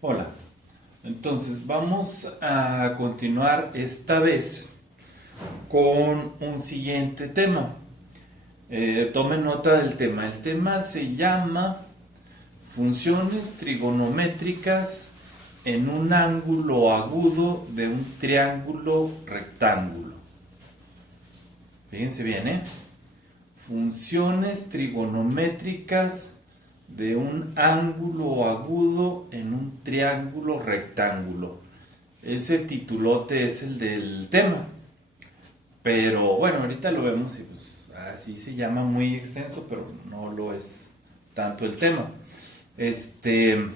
Hola, entonces vamos a continuar esta vez con un siguiente tema. Tomen nota del tema. El tema se llama funciones trigonométricas en un ángulo agudo de un triángulo rectángulo. Fíjense bien, ¿eh? Funciones trigonométricas de un ángulo agudo en un triángulo rectángulo. Ese titulote es el del tema. Pero bueno, ahorita lo vemos y pues así se llama, muy extenso, pero no lo es tanto el tema. Entonces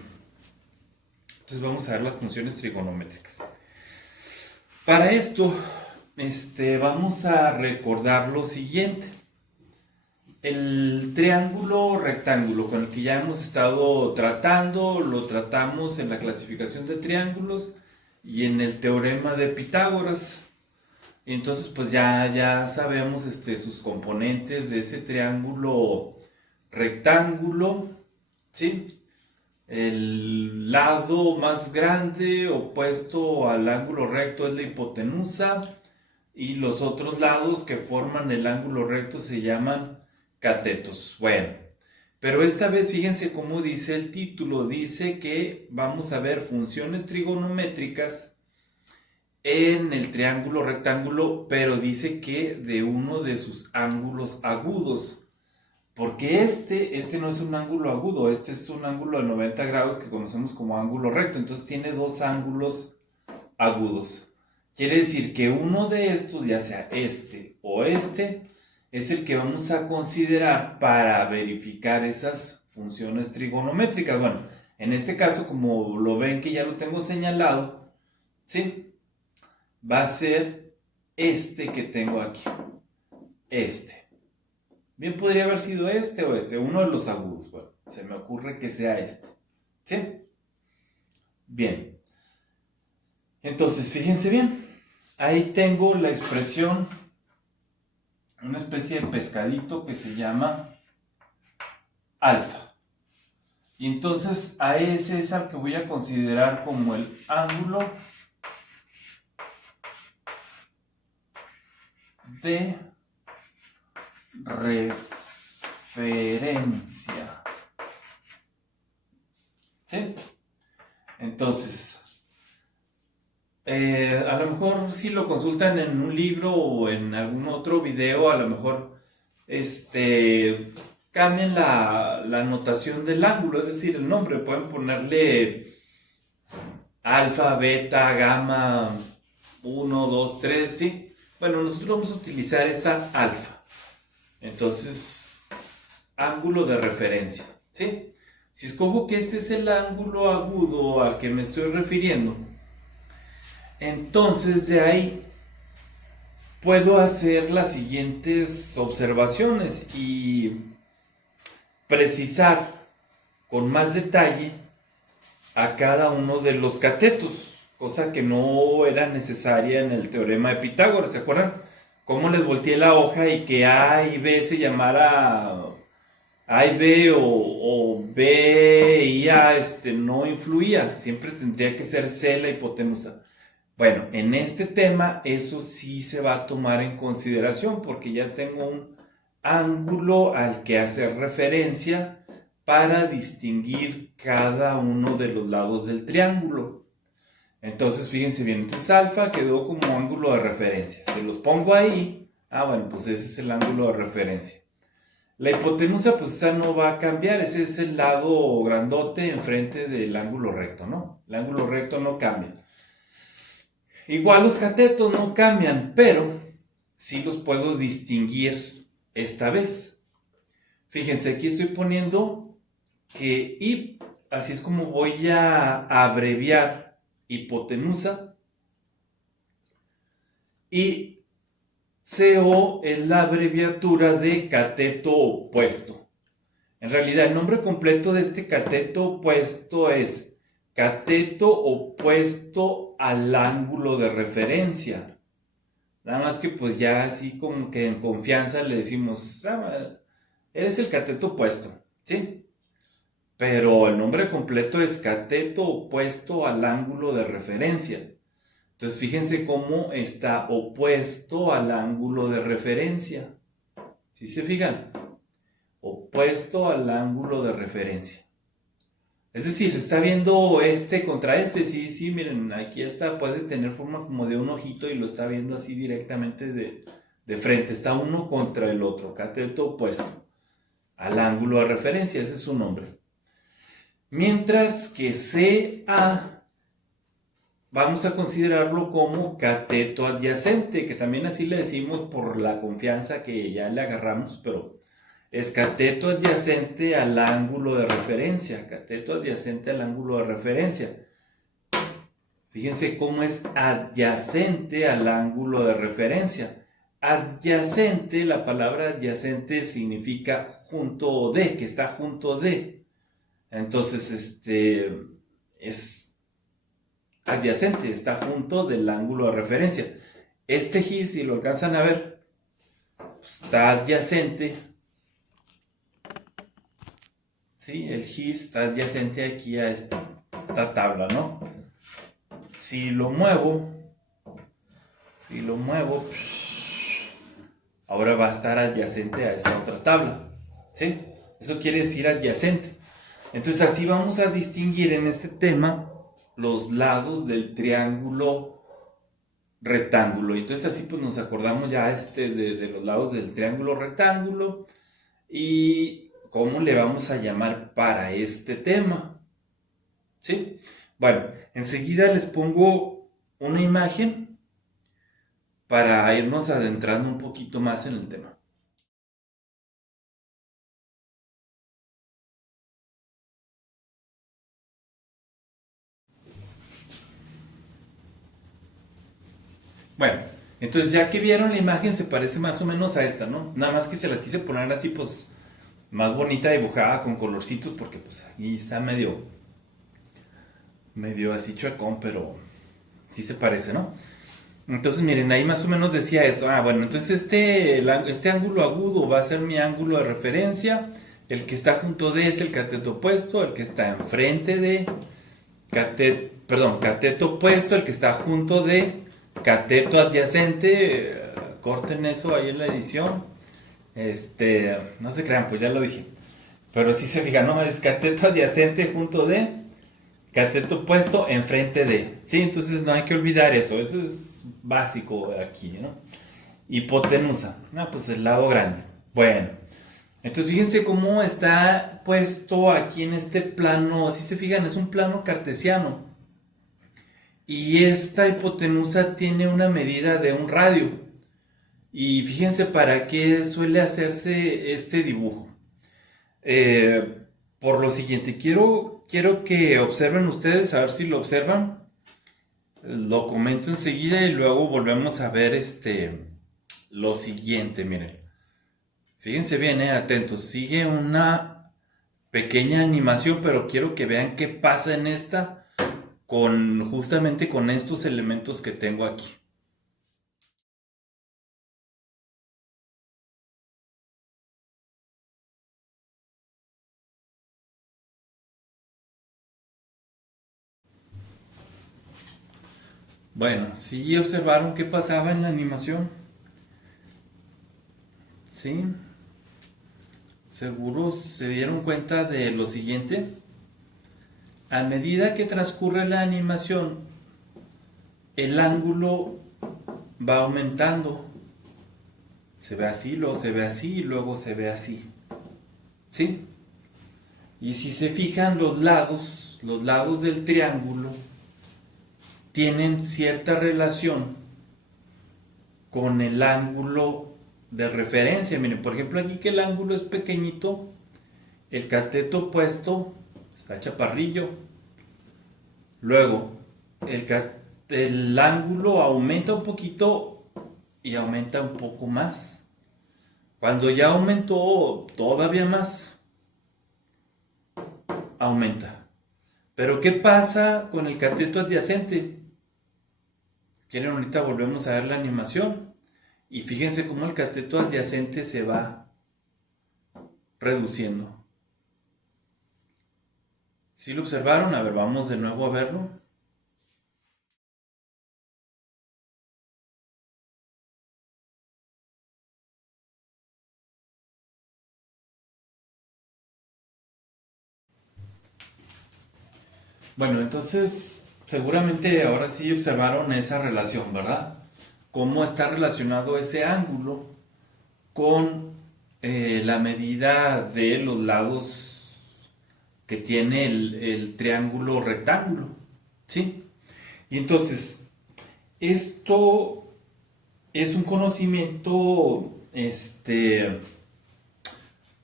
vamos a ver las funciones trigonométricas. Para esto, vamos a recordar lo siguiente. El triángulo rectángulo con el que ya hemos estado tratando, lo tratamos en la clasificación de triángulos y en el teorema de Pitágoras. Y entonces pues ya sabemos sus componentes de ese triángulo rectángulo, ¿sí? El lado más grande opuesto al ángulo recto es la hipotenusa y los otros lados que forman el ángulo recto se llaman catetos. Bueno, pero esta vez fíjense cómo dice el título. Dice que vamos a ver funciones trigonométricas en el triángulo rectángulo, pero dice que de uno de sus ángulos agudos. Porque este no es un ángulo agudo, este es un ángulo de 90 grados que conocemos como ángulo recto. Entonces tiene dos ángulos agudos. Quiere decir que uno de estos, ya sea este o este, es el que vamos a considerar para verificar esas funciones trigonométricas. Bueno, en este caso, como lo ven que ya lo tengo señalado, ¿sí? Va a ser este que tengo aquí. Este. Bien podría haber sido este o este, uno de los agudos. Bueno, se me ocurre que sea este. ¿Sí? Bien. Entonces, fíjense bien. Ahí tengo la expresión, una especie de pescadito que se llama alfa. Y entonces a ese es al que voy a considerar como el ángulo de referencia. ¿Sí? Entonces, a lo mejor si lo consultan en un libro o en algún otro video, a lo mejor cambian la notación del ángulo, es decir, el nombre. Pueden ponerle alfa, beta, gamma, uno, 2, 3, ¿sí? Bueno, nosotros vamos a utilizar esa alfa. Entonces, ángulo de referencia, ¿sí? Si escojo que este es el ángulo agudo al que me estoy refiriendo, entonces de ahí puedo hacer las siguientes observaciones y precisar con más detalle a cada uno de los catetos, cosa que no era necesaria en el teorema de Pitágoras. ¿Se acuerdan? Cómo les volteé la hoja y que A y B se llamara A y B o B y A, no influía, siempre tendría que ser C la hipotenusa. Bueno, en este tema eso sí se va a tomar en consideración porque ya tengo un ángulo al que hacer referencia para distinguir cada uno de los lados del triángulo. Entonces, fíjense bien, entonces alfa quedó como ángulo de referencia. Si los pongo ahí, bueno, pues ese es el ángulo de referencia. La hipotenusa, pues esa no va a cambiar, ese es el lado grandote enfrente del ángulo recto, ¿no? El ángulo recto no cambia. Igual los catetos no cambian, pero sí los puedo distinguir esta vez. Fíjense, aquí estoy poniendo que y así es como voy a abreviar hipotenusa, y CO es la abreviatura de cateto opuesto. En realidad el nombre completo de este cateto opuesto es cateto opuesto al ángulo de referencia. Nada más que pues ya así como que en confianza le decimos, eres el cateto opuesto, ¿sí? pero el nombre completo es cateto opuesto al ángulo de referencia. Entonces fíjense cómo está opuesto al ángulo de referencia. ¿Sí se fijan? Opuesto al ángulo de referencia. Es decir, se está viendo este contra este. Sí, sí, miren, aquí está, puede tener forma como de un ojito y lo está viendo así directamente de frente. Está uno contra el otro, cateto opuesto al ángulo de referencia, ese es su nombre. Mientras que CA vamos a considerarlo como cateto adyacente, que también así le decimos por la confianza que ya le agarramos, pero es cateto adyacente al ángulo de referencia, cateto adyacente al ángulo de referencia. Fíjense cómo es adyacente al ángulo de referencia. Adyacente, la palabra adyacente significa junto de, que está junto de. Entonces, es adyacente, está junto del ángulo de referencia. Este GIS, si lo alcanzan a ver, está adyacente. ¿Sí? El GIS está adyacente aquí a esta tabla, ¿no? Si lo muevo, ahora va a estar adyacente a esta otra tabla. ¿Sí? Eso quiere decir adyacente. Entonces así vamos a distinguir en este tema los lados del triángulo rectángulo. Y entonces así pues nos acordamos ya de los lados del triángulo rectángulo y cómo le vamos a llamar para este tema. ¿Sí? Bueno, enseguida les pongo una imagen para irnos adentrando un poquito más en el tema. Bueno, entonces ya que vieron la imagen se parece más o menos a esta, ¿no? Nada más que se las quise poner así pues más bonita dibujada con colorcitos porque pues ahí está medio así chuecón, pero sí se parece, ¿no? Entonces miren, ahí más o menos decía eso. Ah, bueno, entonces este ángulo agudo va a ser mi ángulo de referencia. El que está junto de es el cateto opuesto, el que está enfrente de cateto opuesto, el que está junto de cateto adyacente. Corten eso ahí en la edición. No se crean, pues ya lo dije. Pero sí se fijan, ¿no? Es cateto adyacente junto de cateto opuesto enfrente de. Sí, entonces no hay que olvidar eso. Eso es básico aquí, ¿no? Hipotenusa. Ah, pues el lado grande. Bueno. Entonces fíjense cómo está puesto aquí en este plano. Si se fijan, es un plano cartesiano. Y esta hipotenusa tiene una medida de un radio. Y fíjense para qué suele hacerse este dibujo. Por lo siguiente, quiero que observen ustedes, a ver si lo observan. Lo comento enseguida y luego volvemos a ver lo siguiente, miren. Fíjense bien, atentos. Sigue una pequeña animación, pero quiero que vean qué pasa en esta justamente con estos elementos que tengo aquí. Bueno, ¿sí observaron qué pasaba en la animación? ¿Sí? ¿Seguros se dieron cuenta de lo siguiente? A medida que transcurre la animación, el ángulo va aumentando. Se ve así, luego se ve así y luego se ve así. ¿Sí? Y si se fijan los lados del triángulo tienen cierta relación con el ángulo de referencia. Miren, por ejemplo, aquí que el ángulo es pequeñito, el cateto opuesto está chaparrillo. Luego, el ángulo aumenta un poquito y aumenta un poco más. Cuando ya aumentó todavía más, aumenta. Pero ¿qué pasa con el cateto adyacente? ¿Quieren? Ahorita volvemos a ver la animación. Y fíjense cómo el cateto adyacente se va reduciendo. ¿Sí lo observaron? A ver, vamos de nuevo a verlo. Bueno, entonces seguramente ahora sí observaron esa relación, ¿verdad? Cómo está relacionado ese ángulo con la medida de los lados que tiene el triángulo rectángulo, ¿sí? Y entonces, esto es un conocimiento, pues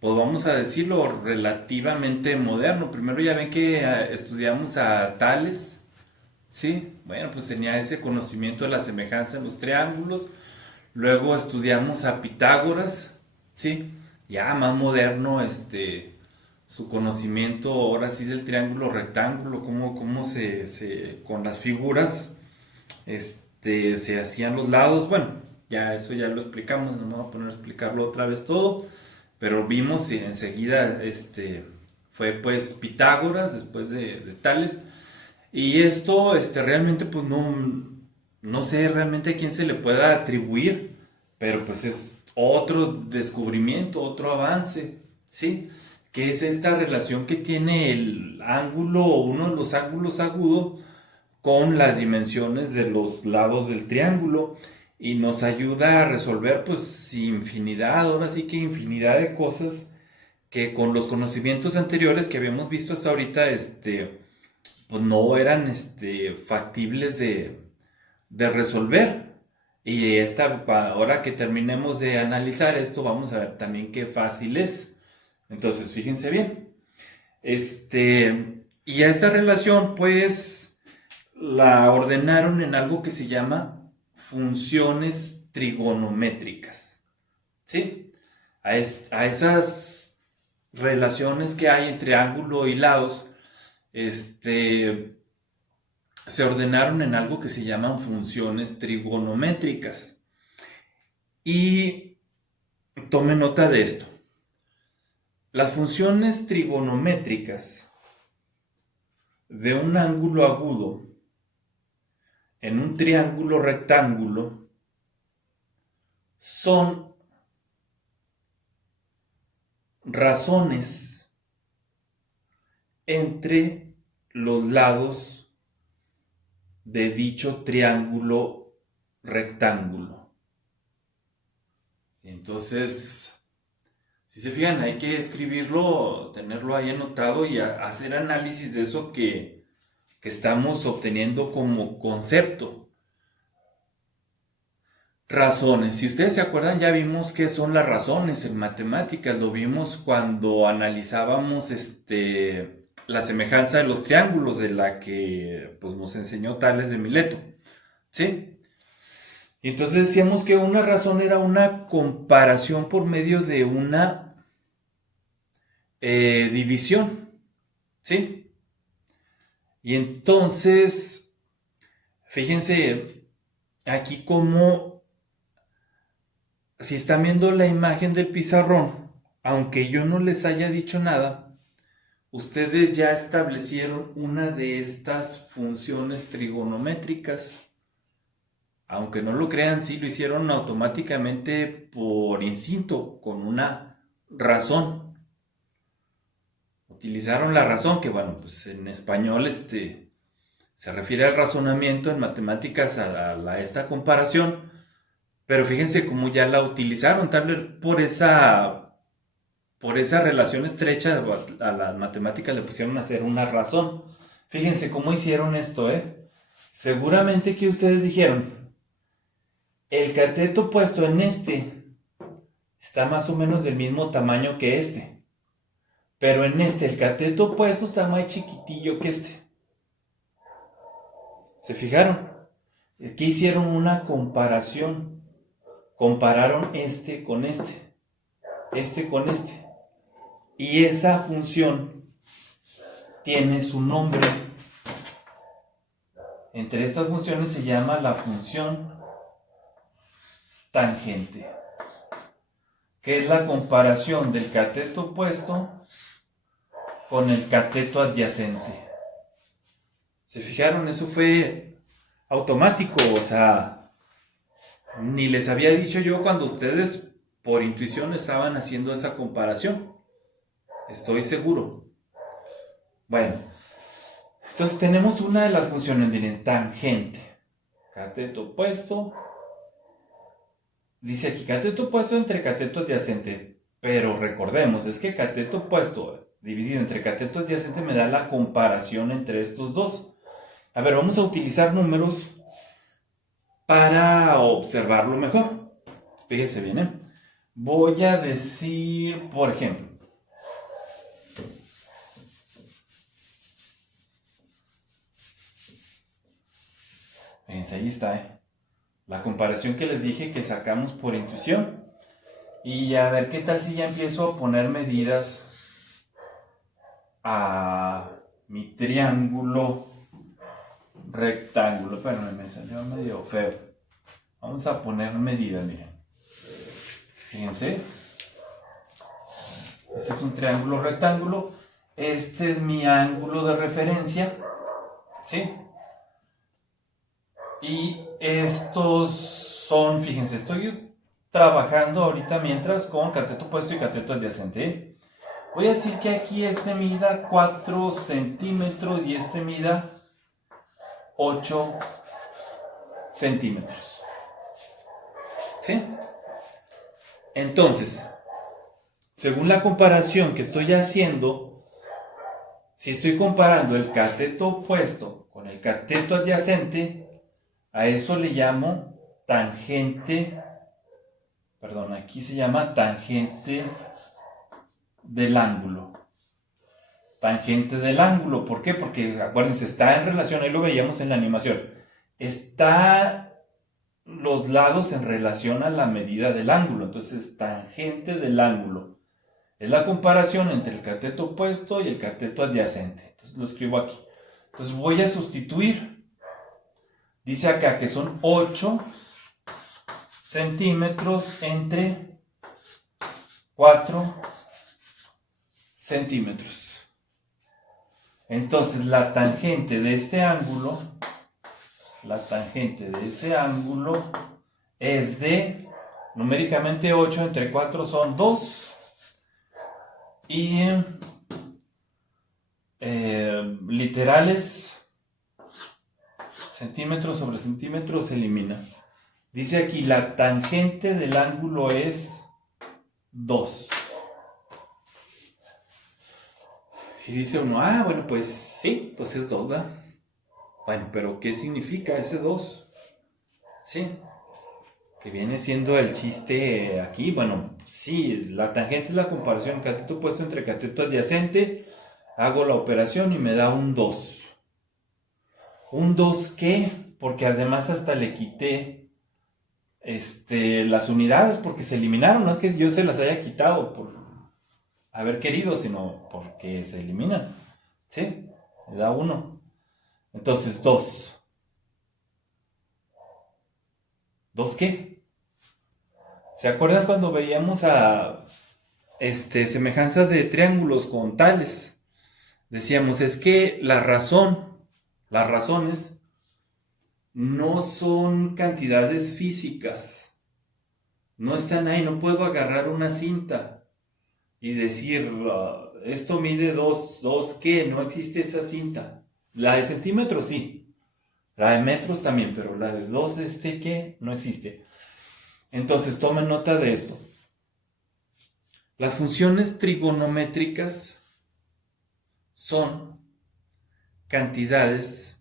vamos a decirlo, relativamente moderno. Primero ya ven que estudiamos a Tales, ¿sí? Bueno, pues tenía ese conocimiento de la semejanza en los triángulos. Luego estudiamos a Pitágoras, ¿sí? Ya más moderno, su conocimiento ahora sí del triángulo rectángulo, cómo con las figuras, se hacían los lados. Bueno, ya eso ya lo explicamos, no me voy a poner a explicarlo otra vez todo, pero vimos y enseguida, fue pues Pitágoras después de Tales. Y esto, realmente, pues no sé realmente a quién se le pueda atribuir, pero pues es otro descubrimiento, otro avance, ¿sí? Que es esta relación que tiene el ángulo, uno de los ángulos agudos, con las dimensiones de los lados del triángulo y nos ayuda a resolver pues infinidad, ahora sí que infinidad de cosas que con los conocimientos anteriores que habíamos visto hasta ahorita, pues no eran factibles de resolver. Y ahora que terminemos de analizar esto, vamos a ver también qué fácil es. Entonces, fíjense bien. Y a esta relación, pues, la ordenaron en algo que se llama funciones trigonométricas. ¿Sí? A esas relaciones que hay entre ángulo y lados, se ordenaron en algo que se llaman funciones trigonométricas. Y tome nota de esto. Las funciones trigonométricas de un ángulo agudo en un triángulo rectángulo son razones entre los lados de dicho triángulo rectángulo. Entonces, si se fijan, hay que escribirlo, tenerlo ahí anotado y hacer análisis de eso que estamos obteniendo como concepto. Razones. Si ustedes se acuerdan, ya vimos qué son las razones en matemáticas. Lo vimos cuando analizábamos la semejanza de los triángulos de la que pues, nos enseñó Tales de Mileto. ¿Sí? Y entonces decíamos que una razón era una comparación por medio de una división. ¿Sí? Y entonces, fíjense aquí como si están viendo la imagen del pizarrón, aunque yo no les haya dicho nada, ustedes ya establecieron una de estas funciones trigonométricas. Aunque no lo crean, sí lo hicieron automáticamente por instinto, con una razón. Utilizaron la razón, que bueno, pues en español se refiere al razonamiento, en matemáticas a esta comparación, pero fíjense cómo ya la utilizaron, tal vez por esa relación estrecha a las matemáticas le pusieron a hacer una razón. Fíjense cómo hicieron esto, ¿eh? Seguramente que ustedes dijeron, el cateto puesto en está más o menos del mismo tamaño que pero en el cateto puesto está más chiquitillo que ¿Se fijaron? Aquí hicieron una comparación. Compararon con con Y esa función tiene su nombre. Entre estas funciones se llama la función tangente, que es la comparación del cateto opuesto con el cateto adyacente. ¿Se fijaron? Eso fue automático, o sea, ni les había dicho yo cuando ustedes por intuición estaban haciendo esa comparación. Estoy seguro. Bueno, entonces tenemos una de las funciones, miren, tangente. Cateto opuesto. Dice aquí cateto opuesto entre cateto adyacente. Pero recordemos, es que cateto opuesto dividido entre cateto adyacente me da la comparación entre estos dos. A ver, vamos a utilizar números para observarlo mejor. Fíjense bien, ¿eh? Voy a decir, por ejemplo, fíjense, ahí está, ¿eh? La comparación que les dije que sacamos por intuición. Y a ver qué tal si ya empiezo a poner medidas a mi triángulo rectángulo. Pero me salió medio feo. Vamos a poner medidas, miren. Fíjense. Este es un triángulo rectángulo. Este es mi ángulo de referencia. ¿Sí? Y estos son, fíjense, estoy trabajando ahorita mientras con cateto opuesto y cateto adyacente. Voy a decir que aquí este mida 4 centímetros y este mida 8 centímetros. ¿Sí? Entonces, según la comparación que estoy haciendo, si estoy comparando el cateto opuesto con el cateto adyacente, a eso le llamo tangente, perdón, aquí se llama tangente del ángulo. Tangente del ángulo, ¿por qué? Porque acuérdense, está en relación, ahí lo veíamos en la animación, está los lados en relación a la medida del ángulo, entonces tangente del ángulo. Es la comparación entre el cateto opuesto y el cateto adyacente. Entonces lo escribo aquí. Entonces voy a sustituir. Dice acá que son 8 centímetros entre 4 centímetros. Entonces la tangente de este ángulo, la tangente de ese ángulo es de, numéricamente 8 entre 4 son 2. Y literales, centímetros sobre centímetros se elimina. Dice aquí, la tangente del ángulo es 2. Y dice uno, bueno, pues sí, pues es 2, ¿verdad? Bueno, pero ¿qué significa ese 2? Sí, que viene siendo el chiste aquí. Bueno, sí, la tangente es la comparación cateto opuesto entre cateto adyacente. Hago la operación y me da un 2. ¿Un 2 qué? Porque además hasta le quité las unidades porque se eliminaron. No es que yo se las haya quitado por haber querido, sino porque se eliminan. ¿Sí? Me da 1. Entonces 2. ¿2 qué? ¿Se acuerdan cuando veíamos a semejanza de triángulos con tales? Decíamos, es que las razones no son cantidades físicas. No están ahí, no puedo agarrar una cinta y decir, esto mide 2 ¿qué? No existe esa cinta. La de centímetros sí, la de metros también, pero la de 2 ¿qué? No existe. Entonces tomen nota de esto. Las funciones trigonométricas son cantidades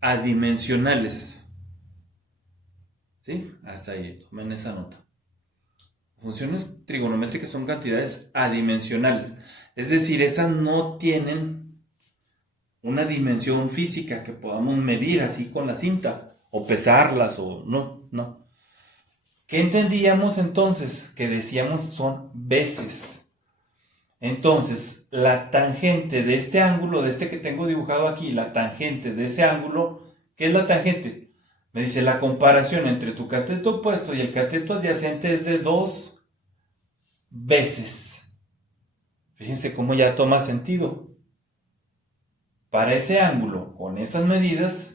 adimensionales. ¿Sí? Hasta ahí, tomen esa nota. Funciones trigonométricas son cantidades adimensionales. Es decir, esas no tienen una dimensión física que podamos medir así con la cinta, o pesarlas, o no. ¿Qué entendíamos entonces? Que decíamos son veces. Entonces, la tangente de este ángulo, de este que tengo dibujado aquí, la tangente de ese ángulo, ¿qué es la tangente? Me dice, la comparación entre tu cateto opuesto y el cateto adyacente es de 2 veces. Fíjense cómo ya toma sentido. Para ese ángulo, con esas medidas,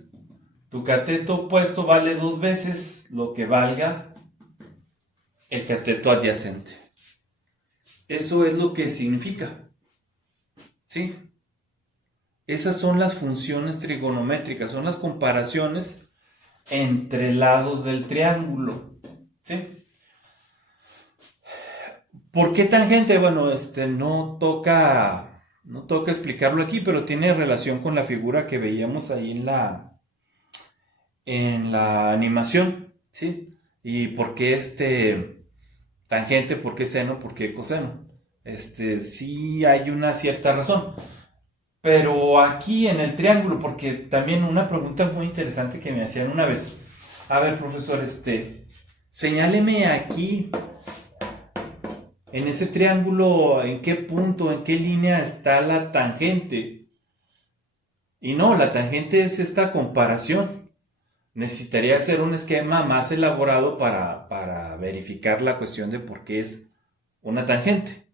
tu cateto opuesto vale 2 veces lo que valga el cateto adyacente. Eso es lo que significa. ¿Sí? Esas son las funciones trigonométricas, son las comparaciones entre lados del triángulo. ¿Sí? ¿Por qué tangente? Bueno, no toca explicarlo aquí, pero tiene relación con la figura que veíamos ahí en la animación, ¿sí? Y por qué tangente, por qué seno, por qué coseno. Sí hay una cierta razón. Pero aquí en el triángulo, porque también una pregunta muy interesante que me hacían una vez. A ver, profesor, señáleme aquí, en ese triángulo, en qué punto, en qué línea está la tangente. Y no, la tangente es esta comparación. Necesitaría hacer un esquema más elaborado para verificar la cuestión de por qué es una tangente.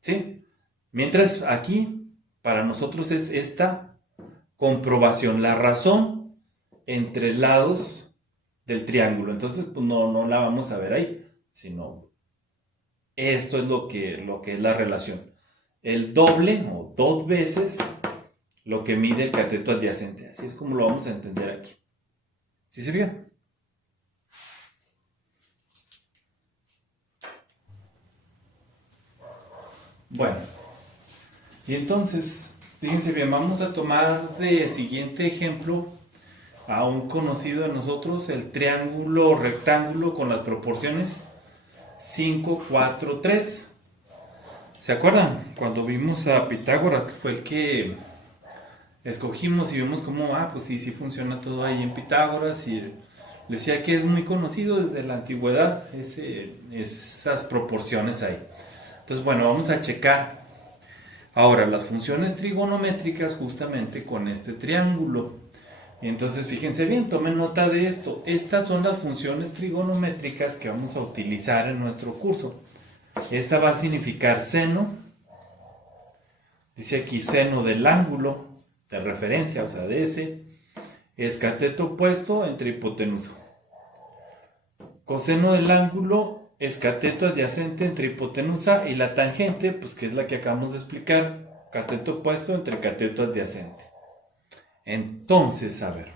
¿Sí? Mientras aquí, para nosotros es esta comprobación, la razón entre lados del triángulo. Entonces, pues no la vamos a ver ahí, sino esto es lo que es la relación. El doble o 2 veces lo que mide el cateto adyacente. Así es como lo vamos a entender aquí. ¿Sí se vio? Bueno, y entonces, fíjense bien, vamos a tomar de siguiente ejemplo a un conocido de nosotros, el triángulo rectángulo con las proporciones 5, 4, 3. ¿Se acuerdan? Cuando vimos a Pitágoras, que fue el que escogimos y vimos cómo, pues sí funciona todo ahí en Pitágoras y decía que es muy conocido desde la antigüedad esas proporciones ahí. Entonces, bueno, vamos a checar ahora las funciones trigonométricas justamente con este triángulo. Entonces, fíjense bien, tomen nota de esto. Estas son las funciones trigonométricas que vamos a utilizar en nuestro curso. Esta va a significar seno. Dice aquí seno del ángulo de referencia, o sea, de ese. Es cateto opuesto entre hipotenusa. Coseno del ángulo es cateto adyacente entre hipotenusa y la tangente, pues que es la que acabamos de explicar, cateto opuesto entre cateto adyacente. Entonces, a ver.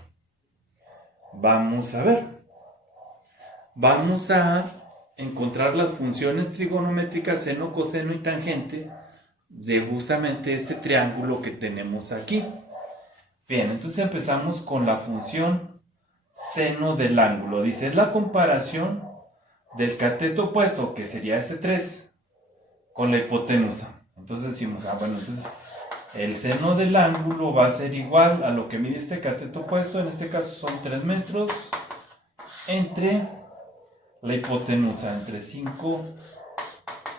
Vamos a encontrar las funciones trigonométricas seno, coseno y tangente de justamente este triángulo que tenemos aquí. Bien, entonces empezamos con la función seno del ángulo. Dice, es la comparación del cateto opuesto, que sería este 3, con la hipotenusa. Entonces decimos, bueno, entonces el seno del ángulo va a ser igual a lo que mide este cateto opuesto, en este caso son 3 metros, entre la hipotenusa, entre 5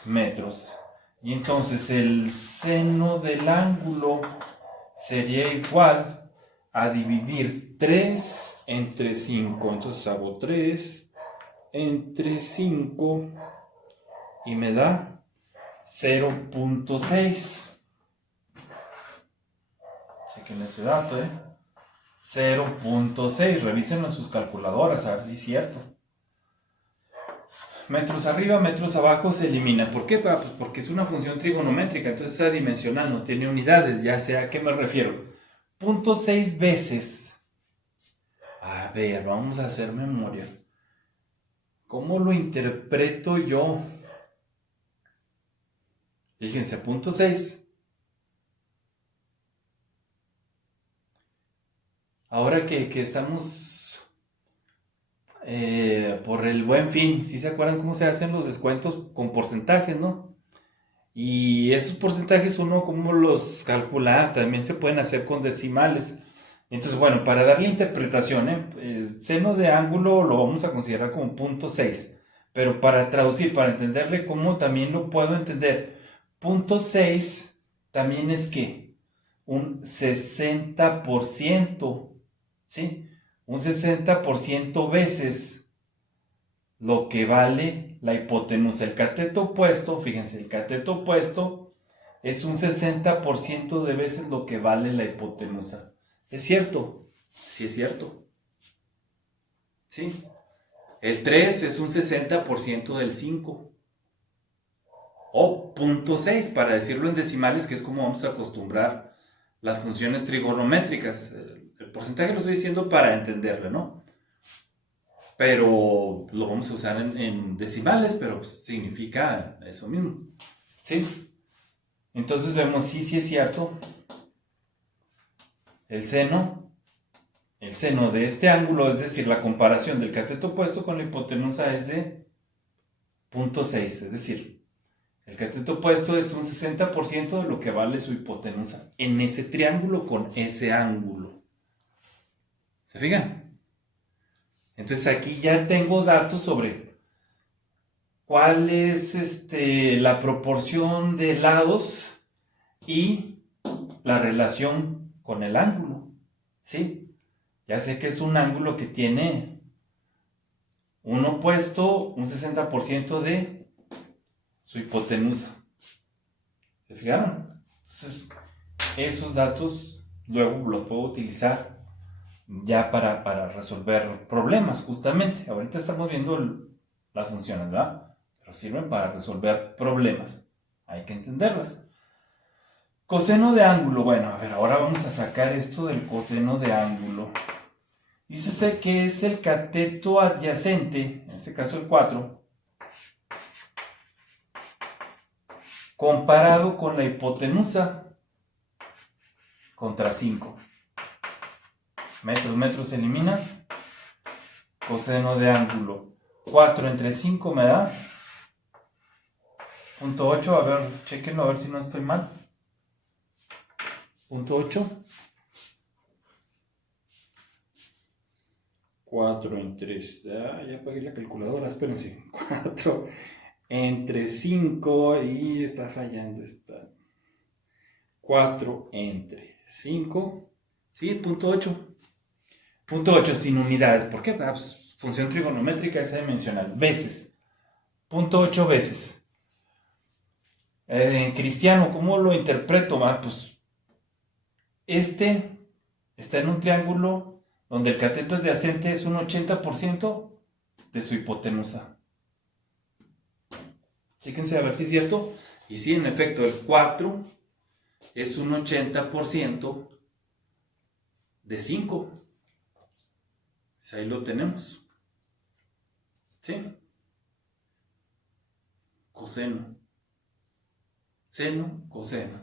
metros. Y entonces el seno del ángulo sería igual a dividir 3 entre 5. Entonces hago 3 entre 5 y me da 0.6. Chequen ese dato, 0.6. Revisen en sus calculadoras a ver si es cierto. Metros arriba, metros abajo se elimina. ¿Por qué? Pues porque es una función trigonométrica, entonces es adimensional, no tiene unidades. Ya sé a qué me refiero. 0.6 veces. A ver, vamos a hacer memoria. ¿Cómo lo interpreto yo? Fíjense, 0.6. Ahora que estamos por el Buen Fin, ¿sí se acuerdan cómo se hacen los descuentos con porcentajes, no? Y esos porcentajes uno cómo los calcula, también se pueden hacer con decimales. Entonces, bueno, para darle interpretación, seno de ángulo lo vamos a considerar como 0.6. Pero para traducir, para entenderle cómo también lo puedo entender, 0.6 también es que un 60%, ¿sí? Un 60% veces lo que vale la hipotenusa. El cateto opuesto, fíjense, el cateto opuesto es un 60% de veces lo que vale la hipotenusa. ¿Es cierto? Sí, es cierto. Sí. El 3 es un 60% del 5. O 0.6, para decirlo en decimales, que es como vamos a acostumbrar las funciones trigonométricas. El porcentaje lo estoy diciendo para entenderlo, ¿no? Pero lo vamos a usar en decimales, pero significa eso mismo. ¿Sí? Entonces vemos, sí es cierto. El seno de este ángulo, es decir, la comparación del cateto opuesto con la hipotenusa es de 0.6, es decir, el cateto opuesto es un 60% de lo que vale su hipotenusa en ese triángulo con ese ángulo. ¿Se fijan? Entonces aquí ya tengo datos sobre cuál es la proporción de lados y la relación con el ángulo. ¿Sí? Ya sé que es un ángulo que tiene un opuesto, un 60% de su hipotenusa. ¿Se fijaron? Entonces, esos datos luego los puedo utilizar ya para resolver problemas, justamente. Ahorita estamos viendo las funciones, ¿verdad? Pero sirven para resolver problemas. Hay que entenderlas. Coseno de ángulo. Bueno, a ver, ahora vamos a sacar esto del coseno de ángulo. Dícese que es el cateto adyacente, en este caso el 4, comparado con la hipotenusa contra 5. Metros se elimina. Coseno de ángulo 4 entre 5 me da 0.8. A ver, chequenlo a ver si no estoy mal. 0.8. 4 entre... ya apagué la calculadora, espérense. 4 entre 5 y está fallando. 4 entre 5. Sí, 0.8. 0.8 sin unidades. ¿Por qué? Pues, función trigonométrica es dimensional. Veces. 0.8 veces. En cristiano, ¿cómo lo interpreto? Pues está en un triángulo donde el cateto adyacente es un 80% de su hipotenusa. Chéquense a ver si es cierto. Y sí, en efecto, el 4 es un 80% de 5. Pues ahí lo tenemos. ¿Sí? Coseno. Seno, coseno.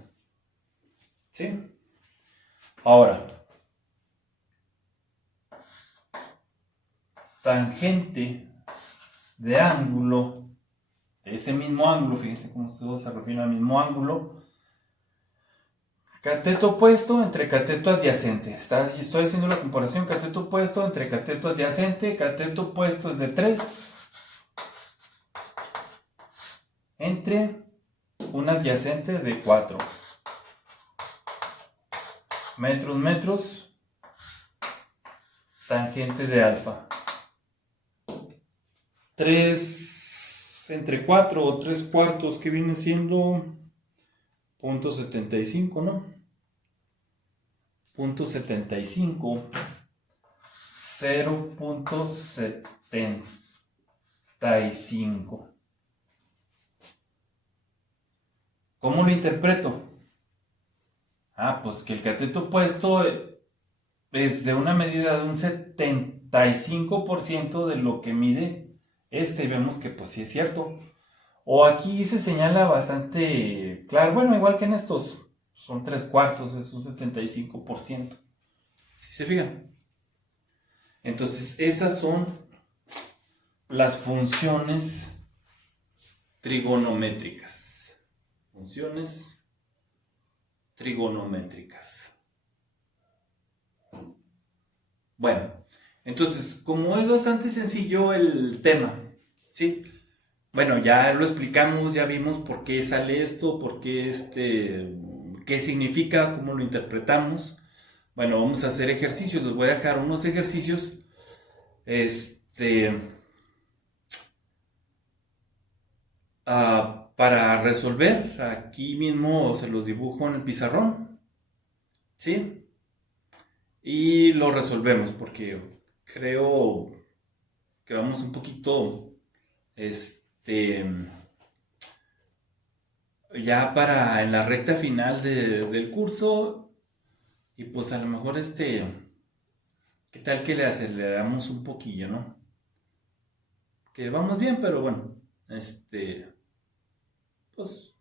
¿Sí? Ahora, tangente de ángulo, de ese mismo ángulo, fíjense cómo se refiere al mismo ángulo. Cateto opuesto entre cateto adyacente. Estoy haciendo la comparación cateto opuesto entre cateto adyacente. Cateto opuesto es de 3 entre un adyacente de 4. Metros, tangente de alfa. 3 entre 4 o 3 cuartos, que viene siendo 0.75, ¿no? 0.75. 0.75. ¿Cómo lo interpreto? Pues que el cateto opuesto es de una medida de un 75% de lo que mide vemos que pues sí es cierto. O aquí se señala bastante claro, bueno, igual que en estos, son 3 cuartos, es un 75%. ¿Sí se fijan? Entonces, esas son las funciones trigonométricas. Funciones trigonométricas. Bueno, entonces, como es bastante sencillo el tema, ¿sí? Bueno, ya lo explicamos, ya vimos por qué sale esto, por qué qué significa, cómo lo interpretamos. Bueno, vamos a hacer ejercicios, les voy a dejar unos ejercicios. para resolver. Aquí mismo se los dibujo en el pizarrón, ¿sí? Y lo resolvemos porque creo que vamos un poquito, este, ya para en la recta final del curso y pues a lo mejor ¿qué tal que le aceleramos un poquillo, no? Que vamos bien, pero bueno, pues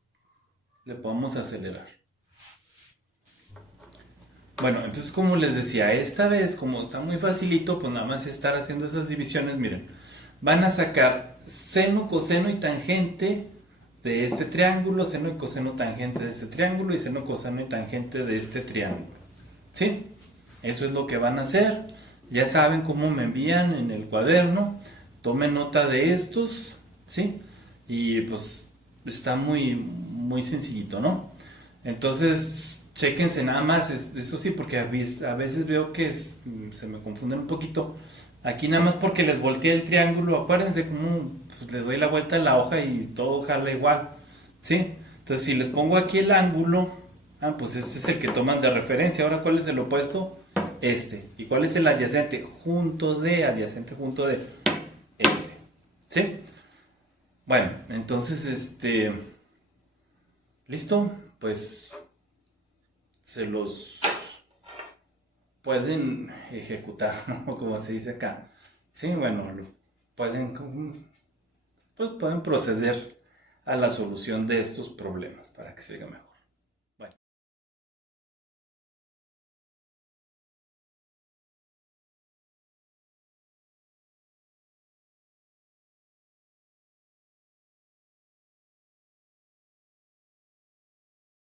le podemos acelerar. Bueno, entonces como les decía, esta vez como está muy facilito, pues nada más estar haciendo esas divisiones, miren, van a sacar seno, coseno y tangente de este triángulo, seno y coseno tangente de este triángulo y seno, coseno y tangente de este triángulo. ¿Sí? Eso es lo que van a hacer. Ya saben cómo me envían en el cuaderno. Tomen nota de estos, ¿sí? Y pues está muy sencillito, ¿no? Entonces, chéquense nada más, eso sí, porque a veces veo que se me confunden un poquito. Aquí nada más porque les volteé el triángulo, acuérdense cómo pues, le doy la vuelta a la hoja y todo jala igual, ¿sí? Entonces, si les pongo aquí el ángulo, pues este es el que toman de referencia. Ahora, ¿cuál es el opuesto? Este. ¿Y cuál es el adyacente? Adyacente junto de este, ¿sí? Bueno, entonces, listo, pues se los pueden ejecutar, ¿no? Como se dice acá. Sí, bueno, pues pueden proceder a la solución de estos problemas para que se vea mejor.